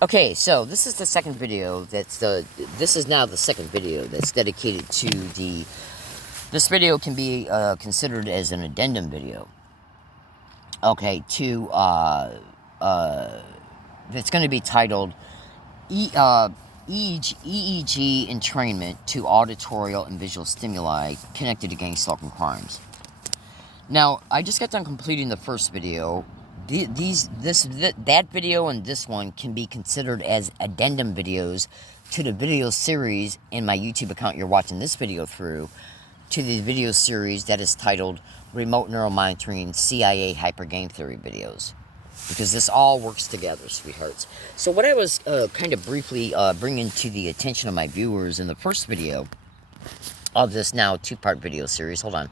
Okay, so this is the second video this is now the second video that's dedicated to this video can be considered as an addendum video. Okay, it's going to be titled EEG Entrainment to Auditorial and Visual Stimuli Connected to Gang Stalking Crimes. Now, I just got done completing the first video. That video and this one can be considered as addendum videos to the video series in my YouTube account you're watching this video through, to the video series that is titled Remote Neural Monitoring CIA Hyper Game Theory videos. Because this all works together, sweethearts. So what I was kind of briefly bringing to the attention of my viewers in the first video of this now two-part video series, hold on,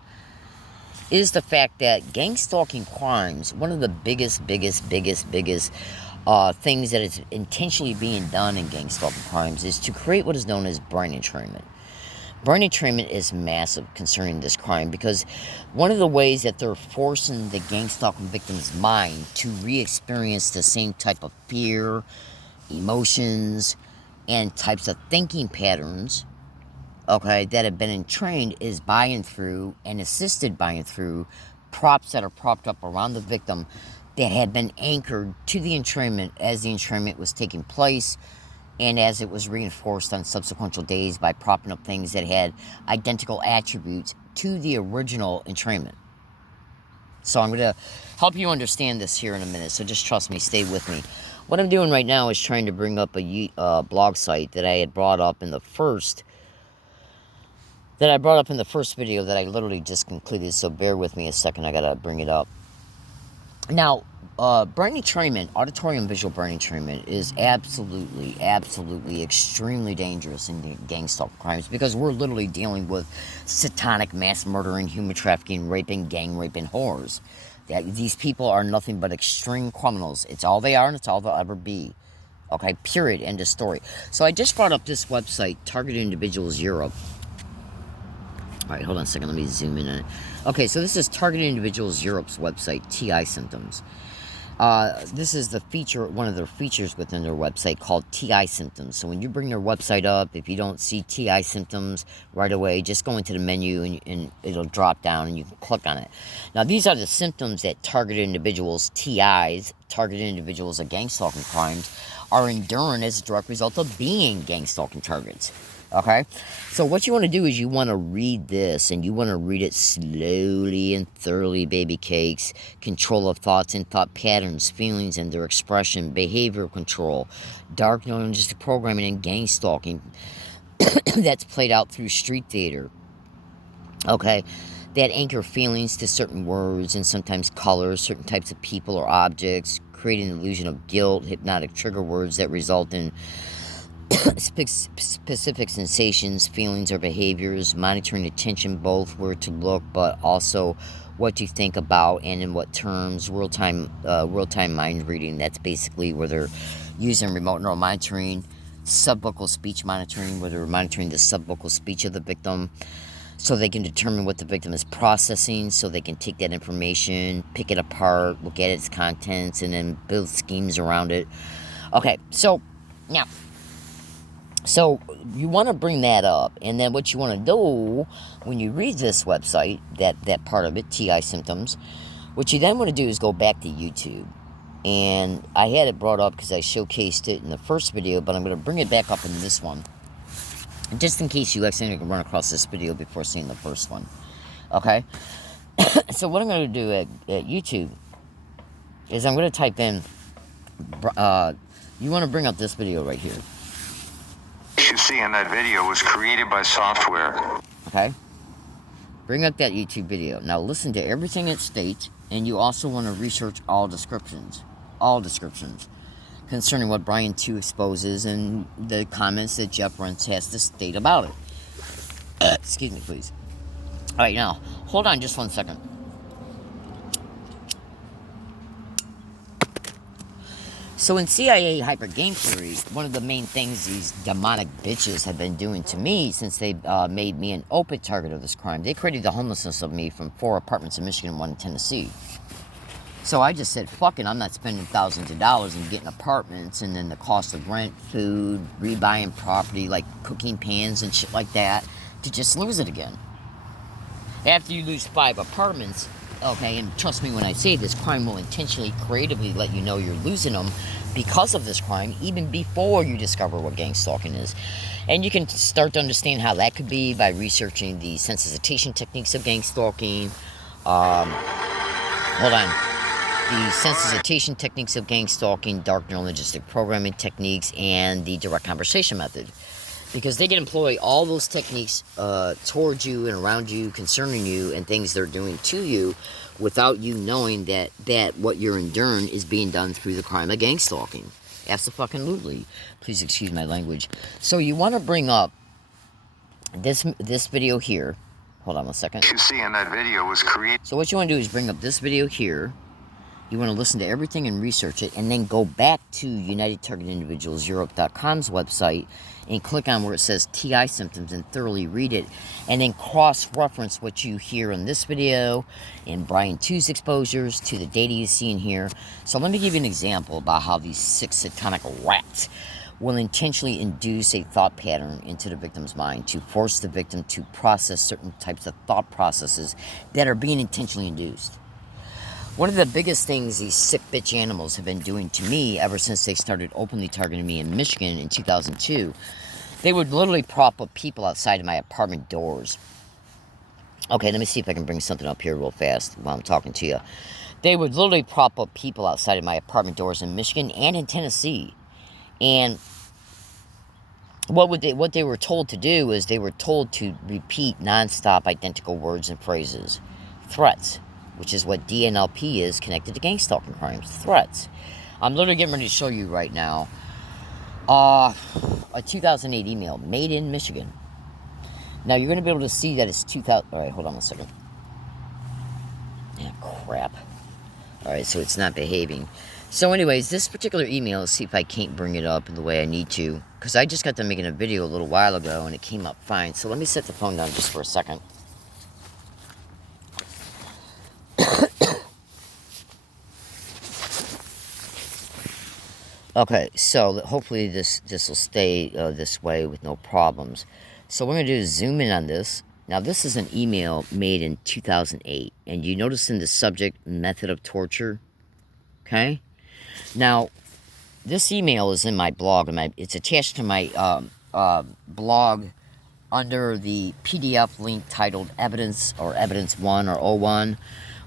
is the fact that gang stalking crimes, one of the biggest things that is intentionally being done in gang stalking crimes is to create what is known as brain entrainment. Brain entrainment is massive concerning this crime because one of the ways that they're forcing the gang stalking victim's mind to re-experience the same type of fear, emotions, and types of thinking patterns, okay, that have been entrained is by and through and assisted by and through props that are propped up around the victim that had been anchored to the entrainment as the entrainment was taking place and as it was reinforced on subsequent days by propping up things that had identical attributes to the original entrainment. So I'm going to help you understand this here in a minute, so just trust me, stay with me. What I'm doing right now is trying to bring up a blog site that I had brought up in the first video that I literally just concluded, so bear with me a second, I gotta bring it up. Now, brain entrainment, auditory and visual brain entrainment is absolutely extremely dangerous in gang stalking crimes because we're literally dealing with satanic mass murdering, human trafficking, raping, gang raping whores. These people are nothing but extreme criminals. It's all they are and it's all they'll ever be. Okay, period, end of story. So I just brought up this website, Targeted Individuals Europe. Alright, hold on a second, let me zoom in on it. Okay, so this is Targeted Individuals Europe's website, TI Symptoms. This is one of their features within their website called TI Symptoms. So when you bring their website up, if you don't see TI Symptoms right away, just go into the menu and it'll drop down and you can click on it. Now, these are the symptoms that targeted individuals, TIs, targeted individuals of gang stalking crimes, are enduring as a direct result of being gang stalking targets. Okay, so what you want to do is you want to read this, and you want to read it slowly and thoroughly, baby cakes. Control of thoughts and thought patterns, feelings and their expression, behavioral control, dark narcissistic programming and gang stalking that's played out through street theater. Okay, that anchor feelings to certain words and sometimes colors, certain types of people or objects, creating an illusion of guilt, hypnotic trigger words that result in specific sensations, feelings, or behaviors, monitoring attention, both where to look, but also what to think about and in what terms, real-time mind reading. That's basically where they're using remote neural monitoring, subvocal speech monitoring, where they're monitoring the subvocal speech of the victim, so they can determine what the victim is processing, so they can take that information, pick it apart, look at its contents, and then build schemes around it. Okay, so now, so you want to bring that up, and then what you want to do when you read this website, that part of it, TI Symptoms, what you then want to do is go back to YouTube. And I had it brought up because I showcased it in the first video, but I'm going to bring it back up in this one, just in case you accidentally run across this video before seeing the first one. Okay? So what I'm going to do at YouTube is I'm going to type in, you want to bring up this video right here. You see in that video was created by software. Okay? Bring up that YouTube video. Now listen to everything it states, and you also want to research all descriptions concerning what Brian 2 exposes and the comments that Jeff Rense has to state about it. Excuse me, please. Alright, now, hold on just one second. So in CIA Hyper Game Theory, one of the main things these demonic bitches have been doing to me since they made me an open target of this crime, they created the homelessness of me from 4 apartments in Michigan and 1 in Tennessee. So I just said, fuck it, I'm not spending thousands of dollars and getting apartments and then the cost of rent, food, rebuying property like cooking pans and shit like that to just lose it again. After you lose 5 apartments, okay, and trust me when I say this, crime will intentionally, creatively let you know you're losing them because of this crime, even before you discover what gang stalking is. And you can start to understand how that could be by researching the sensitization techniques of gang stalking. Hold on. The sensitization techniques of gang stalking, dark neurologistic programming techniques, and the direct conversation method. Because they can employ all those techniques towards you and around you, concerning you, and things they're doing to you without you knowing that what you're enduring is being done through the crime of gang stalking. Absolutely. Please excuse my language. So you want to bring up this video here. Hold on one second. What you see in that video was created. So what you want to do is bring up this video here. You want to listen to everything and research it, and then go back to UnitedTargetIndividualsEurope.com's website and click on where it says TI symptoms and thoroughly read it, and then cross-reference what you hear in this video and Brian 2's exposures to the data you see in here. So let me give you an example about how these 6 satanic rats will intentionally induce a thought pattern into the victim's mind to force the victim to process certain types of thought processes that are being intentionally induced. One of the biggest things these sick bitch animals have been doing to me ever since they started openly targeting me in Michigan in 2002, they would literally prop up people outside of my apartment doors. Okay, let me see if I can bring something up here real fast while I'm talking to you. They would literally prop up people outside of my apartment doors in Michigan and in Tennessee. And what they were told to do is they were told to repeat nonstop identical words and phrases. Threats, which is what DNLP is connected to gang stalking crimes. Threats. I'm literally getting ready to show you right now a 2008 email made in Michigan. Now you're going to be able to see that it's 2000. All right, hold on one second. Yeah, crap. All right, so it's not behaving. So anyways, this particular email, let's see if I can't bring it up in the way I need to, because I just got done making a video a little while ago and it came up fine. So let me set the phone down just for a second. Okay, so hopefully this will stay this way with no problems. So what we're going to do is zoom in on this. Now this is an email made in 2008, and you notice in the subject, method of torture. Okay? Now, this email is in my blog, and it's attached to my blog under the PDF link titled Evidence or Evidence 1 or O1.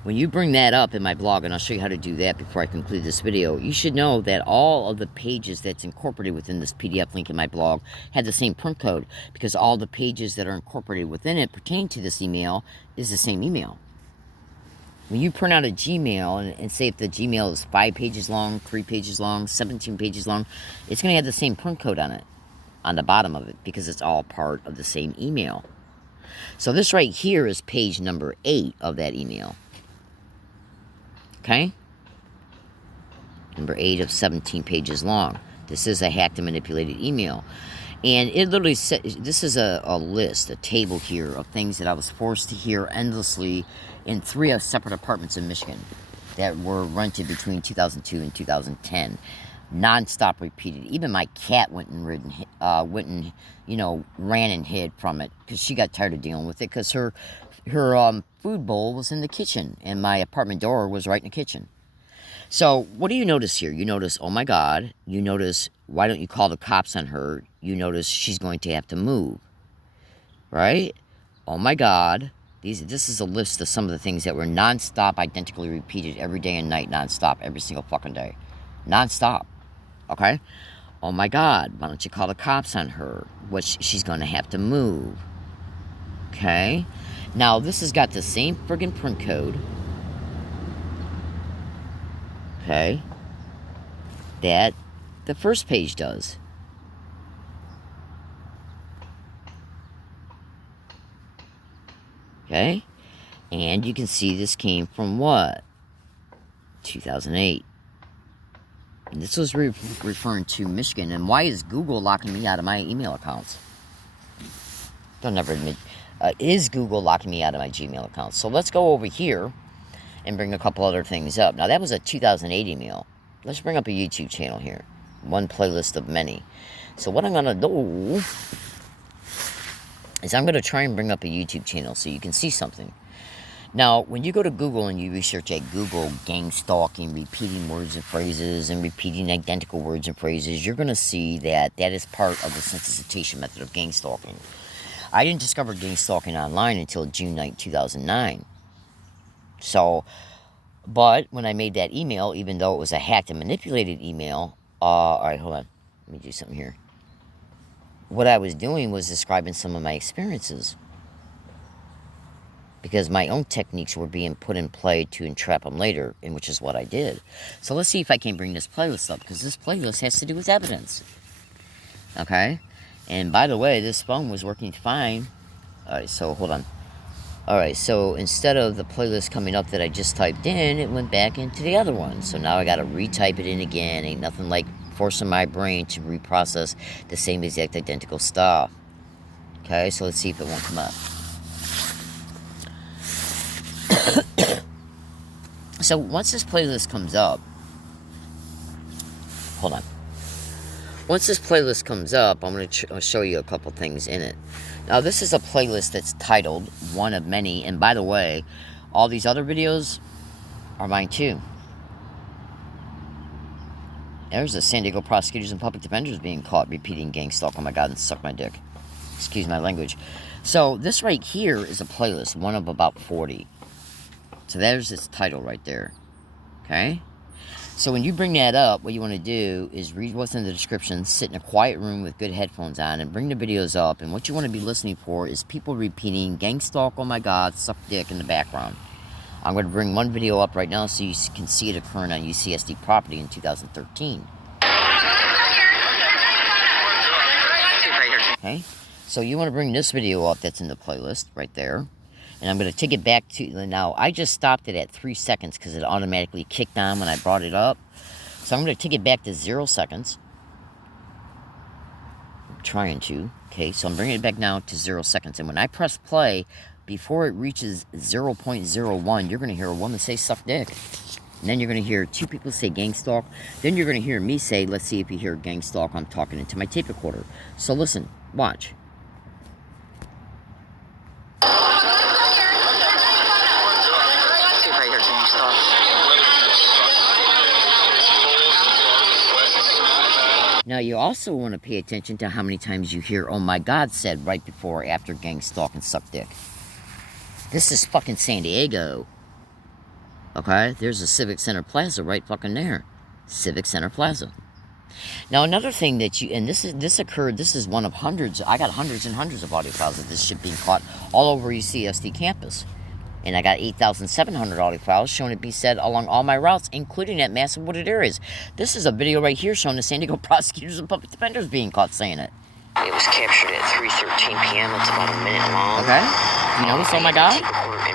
When you bring that up in my blog, and I'll show you how to do that before I conclude this video, you should know that all of the pages that's incorporated within this PDF link in my blog have the same print code, because all the pages that are incorporated within it pertaining to this email is the same email. When you print out a Gmail and say if the Gmail is 5 pages long, 3 pages long, 17 pages long, it's going to have the same print code on it, on the bottom of it, because it's all part of the same email. So this right here is page number 8 of that email. Okay? Number 8 of 17 pages long. This is a hacked and manipulated email. And it literally said, this is a list, a table here of things that I was forced to hear endlessly in 3 separate apartments in Michigan that were rented between 2002 and 2010. Non-stop repeated. Even my cat went and ran and hid from it because she got tired of dealing with it, because her food bowl was in the kitchen and my apartment door was right in the kitchen. So what do you notice here? You notice, oh my God. You notice, why don't you call the cops on her? You notice she's going to have to move. Right? Oh my God. This is a list of some of the things that were non-stop, identically repeated every day and night, non-stop, every single fucking day. Non-stop. Okay? Oh my God. Why don't you call the cops on her? She's going to have to move. Okay? Now, this has got the same friggin' print code. Okay? That the first page does. Okay? And you can see this came from what? 2008. And this was referring to Michigan. And why is Google locking me out of my email accounts? They'll never admit. Is Google locking me out of my Gmail account? So let's go over here and bring a couple other things up. Now, that was a 2008 email. Let's bring up a YouTube channel here. One playlist of many. So what I'm going to do is I'm going to try and bring up a YouTube channel so you can see something. Now, when you go to Google and you research at Google gang stalking, repeating words and phrases, and repeating identical words and phrases, you're going to see that that is part of the sensitization method of gang stalking. I didn't discover gang stalking online until June 9, 2009. So, but when I made that email, even though it was a hacked and manipulated email, all right, hold on. Let me do something here. What I was doing was describing some of my experiences, because my own techniques were being put in play to entrap them later, and which is what I did. So let's see if I can bring this playlist up, because this playlist has to do with evidence. Okay? And by the way, this phone was working fine. Alright, so hold on. Alright, so instead of the playlist coming up that I just typed in, it went back into the other one. So now I gotta retype it in again. Ain't nothing like forcing my brain to reprocess the same exact identical stuff. Okay, so let's see if it won't come up. So once this playlist comes up, hold on. Once this playlist comes up, I'm going to show you a couple things in it. Now, this is a playlist that's titled One of Many. And by the way, all these other videos are mine too. There's the San Diego prosecutors and public defenders being caught repeating gang stalk. Oh my God, and suck my dick. Excuse my language. So this right here is a playlist, one of about 40. So there's its title right there. Okay? So when you bring that up, what you want to do is read what's in the description, sit in a quiet room with good headphones on, and bring the videos up. And what you want to be listening for is people repeating gang stalk, oh my God, suck dick in the background. I'm going to bring one video up right now so you can see it occurring on UCSD property in 2013. Okay? So you want to bring this video up that's in the playlist right there. And I'm going to take it back to, now I just stopped it at 3 seconds because it automatically kicked on when I brought it up. So I'm going to take it back to 0 seconds. I'm trying to. Okay, so I'm bringing it back now to 0 seconds. And when I press play, before it reaches 0.01, you're going to hear a woman say suck dick. And then you're going to hear two people say gang stalk. Then you're going to hear me say, let's see if you hear gang stalk. I'm talking into my tape recorder. So listen, watch. Now, you also want to pay attention to how many times you hear, oh my God, said right before or after gang stalk and suck dick. This is fucking San Diego. Okay? There's a Civic Center Plaza right fucking there. Civic Center Plaza. Now, another thing that you, and this is one of hundreds, I got hundreds and hundreds of audio files of this shit being caught all over UCSD campus. And I got 8,700 audio files showing it be said along all my routes, including at massive wooded areas. This is a video right here showing the San Diego prosecutors and public defenders being caught saying it. It was captured at 3:13 p.m. It's about a minute long. Okay. You notice? Oh my God. In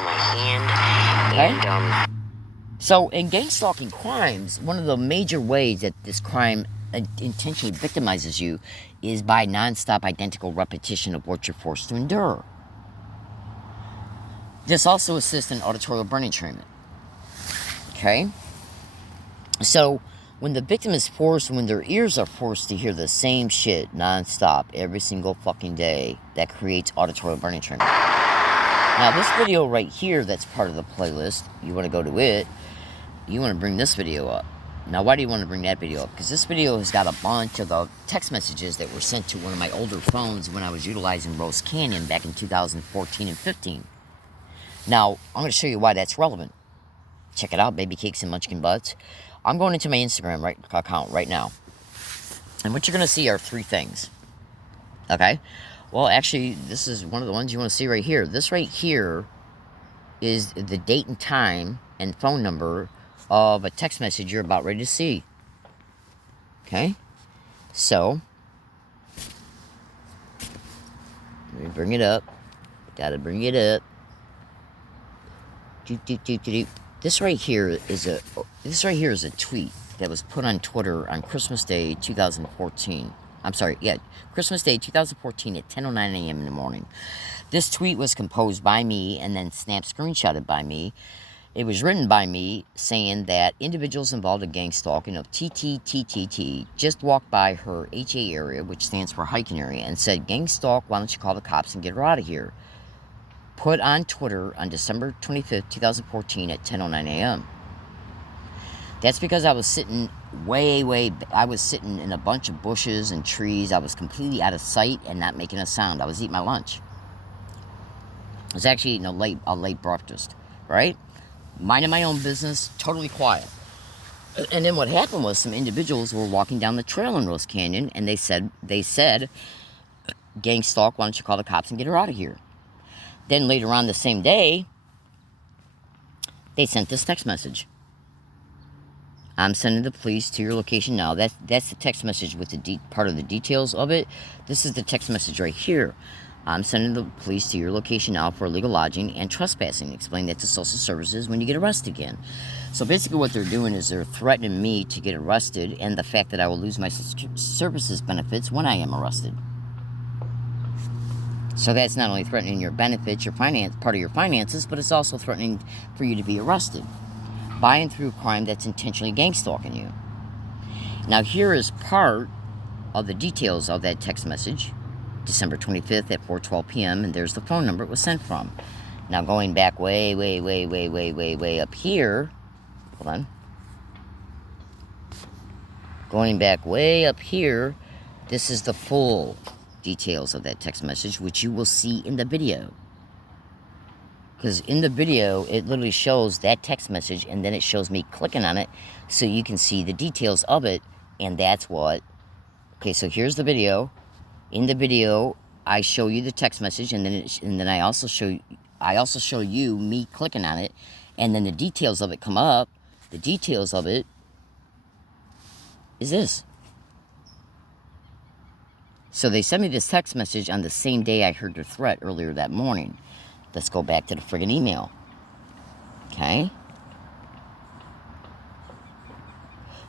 my hand. Okay. And, so in gang stalking crimes, one of the major ways that this crime intentionally victimizes you is by nonstop identical repetition of what you're forced to endure. This also assists in auditorial brain entrainment. Okay? So, when the victim is forced, when their ears are forced to hear the same shit nonstop every single fucking day, that creates auditorial brain entrainment. Now, this video right here that's part of the playlist, you want to go to it, you want to bring this video up. Now, why do you want to bring that video up? Because this video has got a bunch of the text messages that were sent to one of my older phones when I was utilizing Rose Canyon back in 2014 and 15. Now, I'm going to show you why that's relevant. Check it out, Baby Cakes and Munchkin Butts. I'm going into my Instagram account right now. And what you're going to see are 3 things. Okay? Well, actually, this is one of the ones you want to see right here. This right here is the date and time and phone number of a text message you're about ready to see. Okay? So, let me bring it up. Gotta bring it up. This right here is a tweet that was put on Twitter on Christmas Day 2014. I'm sorry, yeah, Christmas Day 2014 at 10:09 a.m. in the morning. This tweet was composed by me and then snap screenshotted by me. It was written by me saying that individuals involved in gang stalking of TTTTT just walked by her HA area, which stands for hiking area, and said, gang stalk, why don't you call the cops and get her out of here? Put on Twitter on December 25th, 2014 at 10:09 a.m. That's because I was sitting I was sitting in a bunch of bushes and trees. I was completely out of sight and not making a sound. I was eating my lunch. I was actually eating a late breakfast, right? Minding my own business, totally quiet. And then what happened was some individuals were walking down the trail in Rose Canyon, and they said, gang stalk, why don't you call the cops and get her out of here? Then later on the same day, they sent this text message. I'm sending the police to your location now. That's the text message with the part of the details of it. This is the text message right here. I'm sending the police to your location now for illegal lodging and trespassing. Explain that to social services when you get arrested again. So basically what they're doing is they're threatening me to get arrested and the fact that I will lose my services benefits when I am arrested. So that's not only threatening your benefits, part of your finances, but it's also threatening for you to be arrested by and through crime that's intentionally gang stalking you. Now here is part of the details of that text message. December 25th at 4:12 p.m. and there's the phone number it was sent from. Now going back way up here. Hold on. Going back way up here, this is the full details of that text message, which you will see in the video. Because in the video, it literally shows that text message, and then it shows me clicking on it, so you can see the details of it, and that's what... Okay, so here's the video. In the video, I show you the text message, and then I also show you me clicking on it, and then the details of it come up. The details of it is this. So they sent me this text message on the same day I heard their threat earlier that morning. Let's go back to the friggin' email. Okay?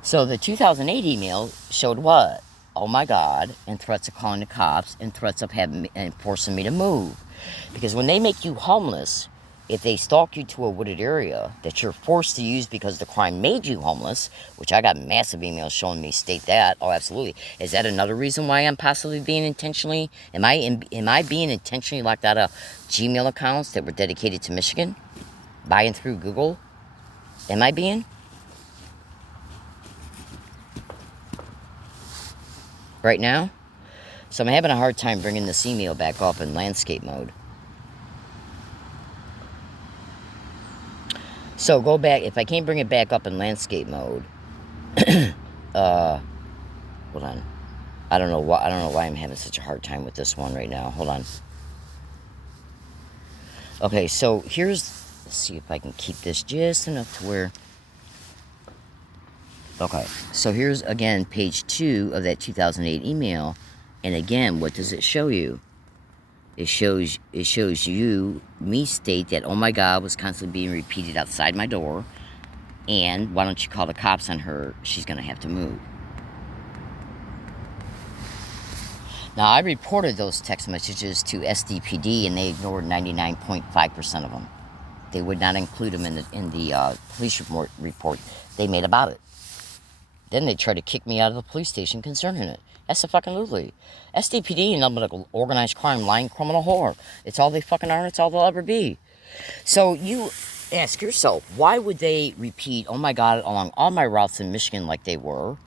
So the 2008 email showed what? Oh my God, and threats of calling the cops, and threats of forcing me to move. Because when they make you homeless, if they stalk you to a wooded area that you're forced to use because the crime made you homeless, which I got massive emails showing me state that. Oh, absolutely. Is that another reason why I'm possibly being intentionally, am I being intentionally locked out of Gmail accounts that were dedicated to Michigan? By and through Google? Am I being? Right now? So I'm having a hard time bringing this email back up in landscape mode. So go back, if I can't bring it back up in landscape mode, hold on. I don't know why I'm having such a hard time with this one right now. Hold on. Okay, so let's see if I can keep this just enough to where... Okay, so here's, again, page 2 of that 2008 email. And again, what does it show you? It shows you, me state that, oh my God, was constantly being repeated outside my door. And why don't you call the cops on her? She's going to have to move. Now, I reported those text messages to SDPD, and they ignored 99.5% of them. They would not include them in the police report they made about it. Then they tried to kick me out of the police station concerning it. Absolutely. SDPD and nothing but an organized crime, lying criminal whore. It's all they fucking are, it's all they'll ever be. So you ask yourself, why would they repeat, oh my God, along all my routes in Michigan like they were?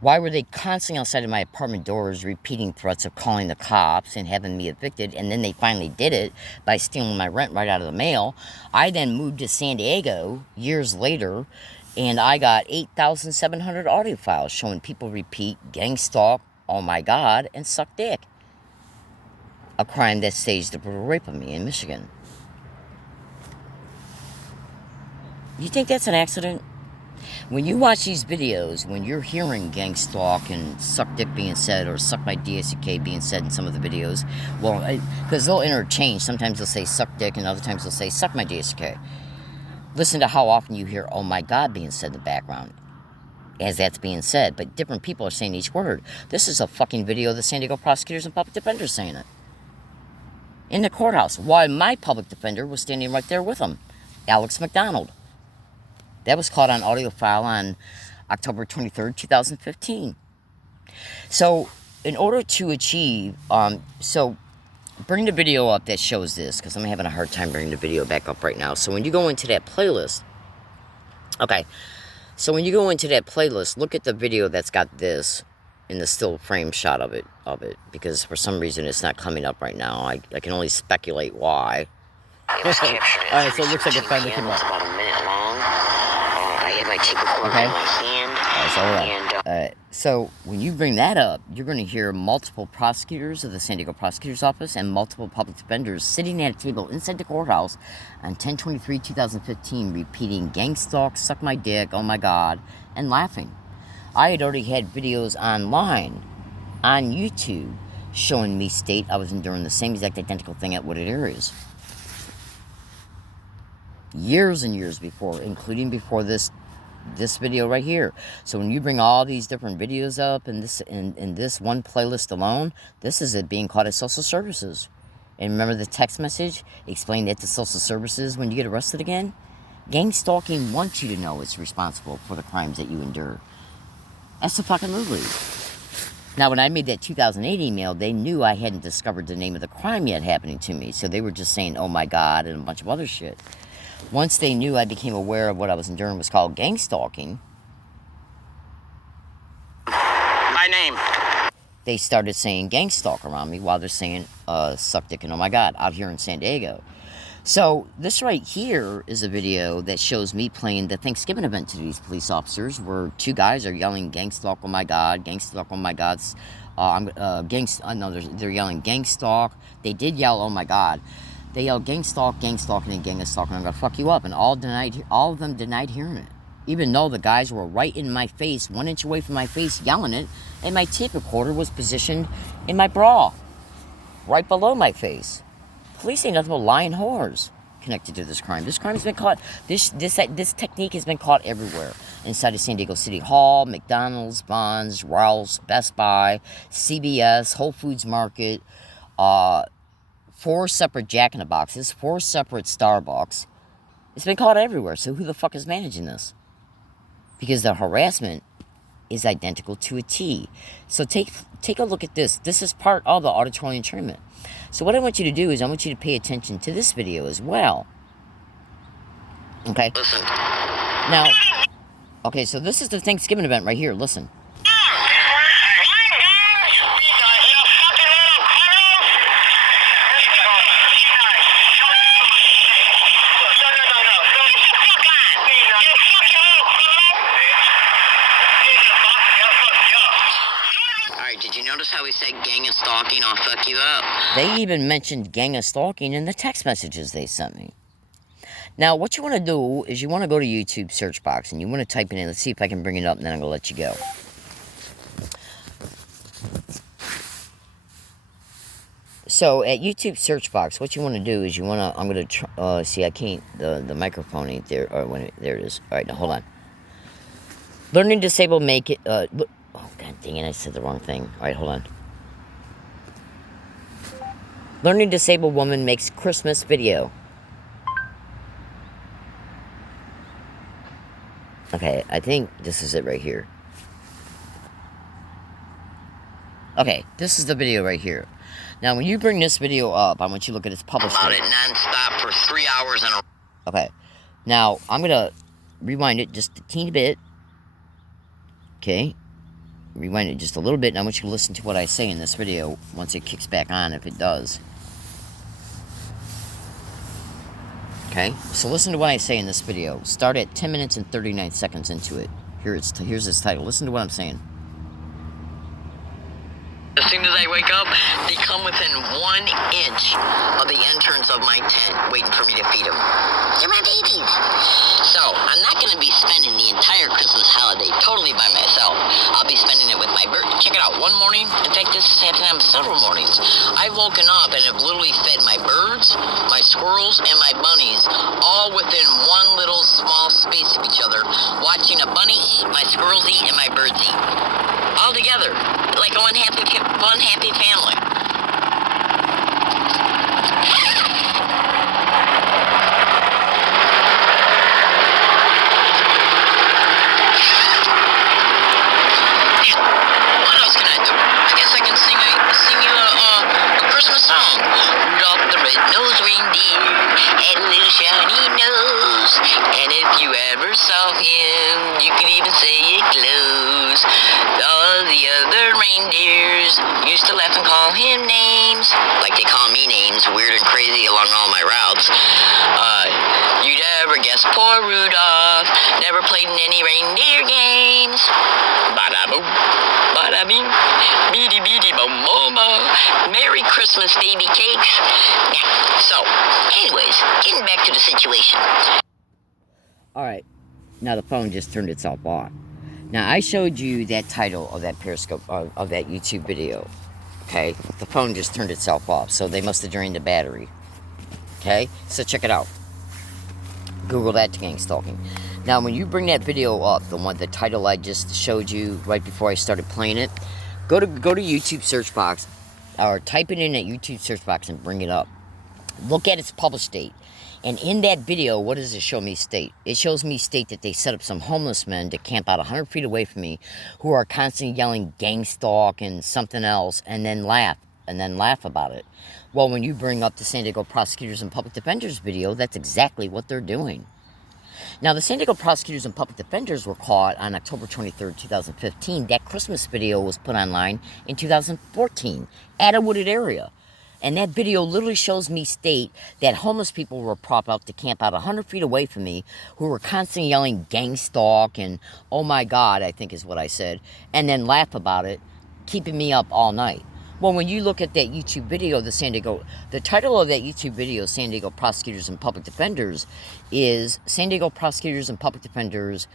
Why were they constantly outside of my apartment doors repeating threats of calling the cops and having me evicted? And then they finally did it by stealing my rent right out of the mail. I then moved to San Diego years later, and I got 8,700 audio files showing people repeat gang stalk, oh my God, and suck dick. A crime that staged the brutal rape of me in Michigan. You think that's an accident? When you watch these videos, when you're hearing gang stalk and suck dick being said, or suck my DSUK being said in some of the videos, well, because they'll interchange. Sometimes they'll say suck dick, and other times they'll say suck my DSUK. Listen to how often you hear, oh my God, being said in the background as that's being said. But different people are saying each word. This is a fucking video of the San Diego prosecutors and public defenders saying it. In the courthouse, while my public defender was standing right there with them. Alex McDonald. That was caught on audio file on October 23rd, 2015. So, in order to achieve, so bring the video up that shows this, because I'm having a hard time bringing the video back up right now. So when you go into that playlist, okay, so when you go into that playlist, look at the video that's got this in the still frame shot of it, because for some reason it's not coming up right now. I can only speculate why. Alright, so it looks like it finally came up. It's about a minute long. I had my tape recorder Okay. in my hand. So hold on. So when you bring that up, you're going to hear multiple prosecutors of the San Diego Prosecutor's Office and multiple public defenders sitting at a table inside the courthouse on 10/23/2015 repeating "gang stalk, suck my dick, oh my god," and laughing. I had already had videos online on YouTube showing me state I was enduring the same exact identical thing at Wooded Areas. Years and years before, including before this video right here. So when you bring all these different videos up in this one playlist alone, this is it being caught at social services. And remember the text message explained that to social services when you get arrested again? Gang stalking wants you to know it's responsible for the crimes that you endure. That's the fucking movie. Now, when I made that 2008 email, they knew I hadn't discovered the name of the crime yet happening to me. So they were just saying, oh my God, and a bunch of other shit. Once they knew I became aware of what I was enduring was called gang stalking. My name. They started saying gang stalk around me while they're saying suck dick and oh my God out here in San Diego. So this right here is a video that shows me playing the Thanksgiving event to these police officers where two guys are yelling gang stalk, oh my God, gang stalk, oh my God. They're yelling gang stalk. They did yell, oh my God. They yelled gang stalk, and then gang stalk, and I'm gonna fuck you up. And all of them denied hearing it. Even though the guys were right in my face, 1 inch away from my face, yelling it, and my tape recorder was positioned in my bra, right below my face. Police ain't nothing but lying whores connected to this crime. This crime has been caught. This technique has been caught everywhere. Inside of San Diego City Hall, McDonald's, Vons, Rouse, Best Buy, CBS, Whole Foods Market, 4 separate Jack in the Boxes, 4 separate Starbucks. It's been caught everywhere. So who the fuck is managing this? Because the harassment is identical to a T. So take a look at this. This is part of the auditory entrainment. So what I want you to do is I want you to pay attention to this video as well. Okay? Listen. Now, okay, so this is the Thanksgiving event right here. Listen. Did you notice how he said gang of stalking, I'll fuck you up? They even mentioned gang of stalking in the text messages they sent me. Now, what you want to do is you want to go to YouTube search box and you want to type it in. Let's see if I can bring it up and then I'm going to let you go. So, at YouTube search box, what you want to do is you want to, I'm going to, see, I can't, the microphone ain't there. There it is. All right, now hold on. Learning disabled make it, oh, God dang it, I said the wrong thing. All right, hold on. Learning disabled woman makes Christmas video. Okay, I think this is it right here. Okay, this is the video right here. Now, when you bring this video up, I want you to look at its published About date. it non-stop for 3 hours in a... Okay, now, I'm going to rewind it just a teeny bit. Okay, rewind it just a little bit, and I want you to listen to what I say in this video once it kicks back on, if it does. Okay, so listen to what I say in this video. Start at 10 minutes and 39 seconds into it. Here's its title. Listen to what I'm saying. As soon as I wake up, they come within 1 inch of the entrance of my tent, waiting for me to feed them. They're my babies. So, I'm not going to be spending the entire Christmas holiday totally by myself. I'll be spending it with my bird. Check it out, one morning, in fact, this has happened on several mornings. I've woken up and have literally fed my birds, my squirrels, and my bunnies, all within one little small space of each other, watching a bunny eat, my squirrels eat, and my birds eat. All together, like one happy family. red-nosed reindeer had a little shiny nose. And if you ever saw him, you could even say it glows. All the other reindeers used to laugh and call him names, like they call me names, weird and crazy along all my routes. You'd ever guess poor Rudolph never played in any reindeer games. Bada-boom, bada-bing, beady-beady-bum-boma. Merry Christmas, baby cakes. Yeah, so, anyways, getting back to the situation. Alright, now the phone just turned itself on. Now, I showed you that title of that Periscope, of that YouTube video. Okay? The phone just turned itself off, so they must have drained the battery. Okay? So check it out. Google that, gang stalking. Now, when you bring that video up, the title I just showed you right before I started playing it, go to YouTube search box, or type it in at YouTube search box and bring it up. Look at its published date. And in that video, what does it show me state? It shows me state that they set up some homeless men to camp out 100 feet away from me who are constantly yelling gang stalk and something else and then laugh about it. Well, when you bring up the San Diego Prosecutors and Public Defenders video, that's exactly what they're doing. Now, the San Diego Prosecutors and Public Defenders were caught on October 23rd, 2015. That Christmas video was put online in 2014 at a wooded area. And that video literally shows me state that homeless people were propped up to camp out 100 feet away from me who were constantly yelling gang stalk and oh my God, I think is what I said, and then laugh about it, keeping me up all night. Well, when you look at that YouTube video, the title of that YouTube video, San Diego Prosecutors and Public Defenders, is San Diego Prosecutors and Public Defenders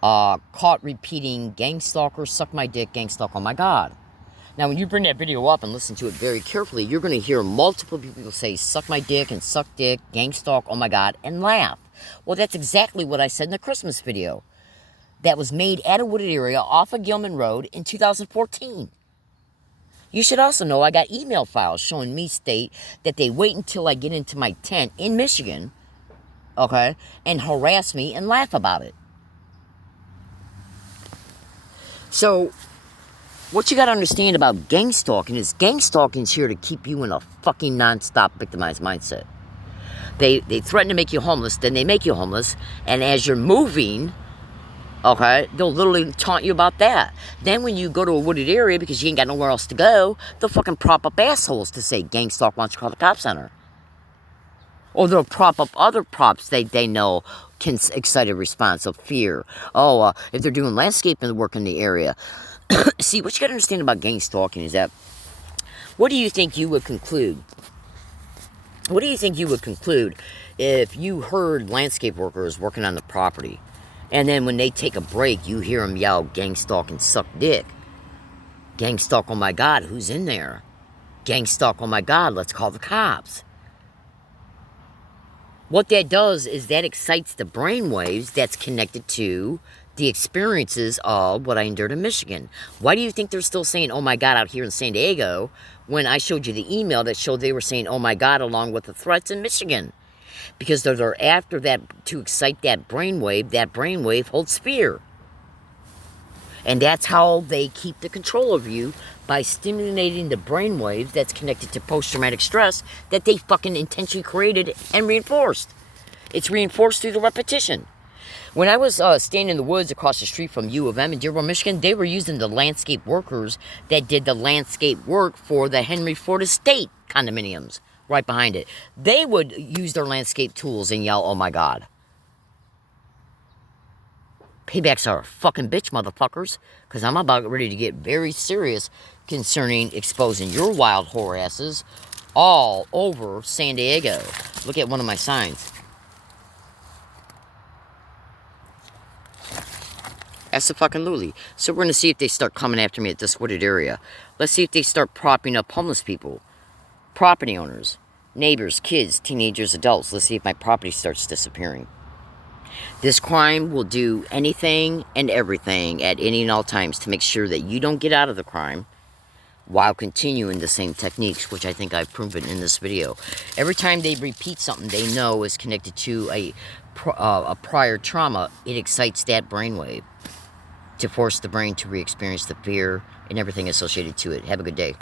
caught repeating gang stalker, suck my dick, gang stalk, oh my God. Now, when you bring that video up and listen to it very carefully, you're going to hear multiple people say, suck my dick and suck dick, gang stalk, oh my God, and laugh. Well, that's exactly what I said in the Christmas video. That was made at a wooded area off of Gilman Road in 2014. You should also know I got email files showing me state that they wait until I get into my tent in Michigan, okay, and harass me and laugh about it. So, what you got to understand about gang stalking is gang stalking is here to keep you in a fucking non-stop victimized mindset. They threaten to make you homeless, then they make you homeless, and as you're moving, okay, they'll literally taunt you about that. Then when you go to a wooded area because you ain't got nowhere else to go, they'll fucking prop up assholes to say gang stalk wants to call the cops on her. Or they'll prop up other props they know can excite a response of fear. Oh, if they're doing landscaping work in the area. See, what you got to understand about gang stalking is that, what do you think you would conclude? What do you think you would conclude if you heard landscape workers working on the property, and then when they take a break, you hear them yell, gang stalk and suck dick. Gang stalk, oh my God, who's in there? Gang stalk, oh my God, let's call the cops. What that does is that excites the brain waves that's connected to the experiences of what I endured in Michigan. Why do you think they're still saying, oh my God, out here in San Diego, when I showed you the email that showed they were saying, oh my God, along with the threats in Michigan? Because they're after that to excite that brainwave holds fear. And that's how they keep the control over you, by stimulating the brainwave that's connected to post-traumatic stress that they fucking intentionally created and reinforced. It's reinforced through the repetition. When I was staying in the woods across the street from U of M in Dearborn, Michigan, they were using the landscape workers that did the landscape work for the Henry Ford Estate condominiums right behind it. They would use their landscape tools and yell, oh my God. Paybacks are a fucking bitch, motherfuckers, because I'm about ready to get very serious concerning exposing your wild whore asses all over San Diego. Look at one of my signs. That's the fucking Luli. So we're going to see if they start coming after me at this wooded area. Let's see if they start propping up homeless people, property owners, neighbors, kids, teenagers, adults. Let's see if my property starts disappearing. This crime will do anything and everything at any and all times to make sure that you don't get out of the crime while continuing the same techniques, which I think I've proven in this video. Every time they repeat something they know is connected to a prior trauma, it excites that brainwave to force the brain to re-experience the fear and everything associated to it. Have a good day.